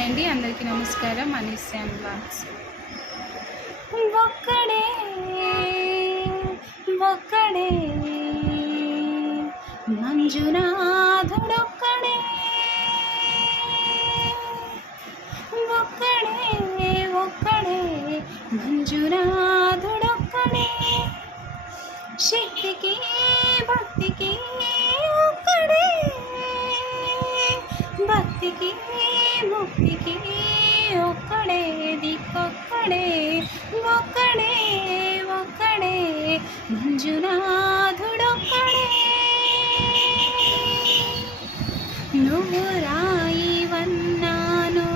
Hi అండి, అందరికీ నమస్కారం. అనీశ్యామ్ బ్లాగ్స్. ఒక్కడే ఒక్కడే మంజునాథుడొక్కడే, ఒక్కడే ఒక్కడే మంజునాథుడొక్కడే, శక్తికి భక్తికి ఒక్కడే, భక్తికి ముక్తికి ఒక్కడే, దిక్కొక్కడే, ఒక్కడే ఒక్కడే మంజునాథుడొక్కడే. నువ్వు రాయివన్నాను,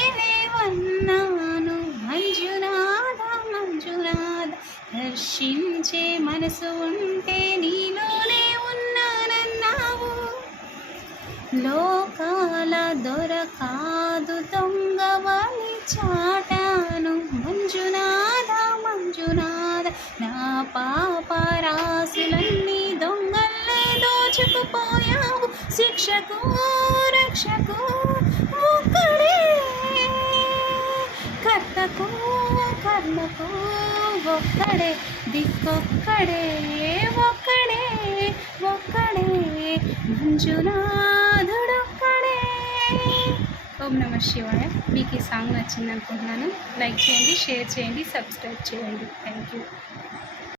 లేవన్నాను, మంజునాథ మంజునాథ, దర్శించే మనసు ఉంటే నీలోనే ఉన్నానన్నావు. లోకాల దొరకాదు దొంగవని చాటాను, మంజునాథ మంజునాథ, నా పాప రాసులన్నీ దొంగల్లే దోచుకుపోయావు. శిక్షకు రక్షకు ఒక్కడే, కర్తకు కర్మకు ఒక్కడే, దిక్కొక్కడే, ఒక్కడే ఒక్కడే మంజునాథుడొక్కడే. ఓం నమః శివాయ. మీకు ఈ సాంగ్ నచ్చింది అనుకుంటున్నాను. లైక్ చేయండి, షేర్ చేయండి, సబ్స్క్రైబ్ చేయండి. Thank you.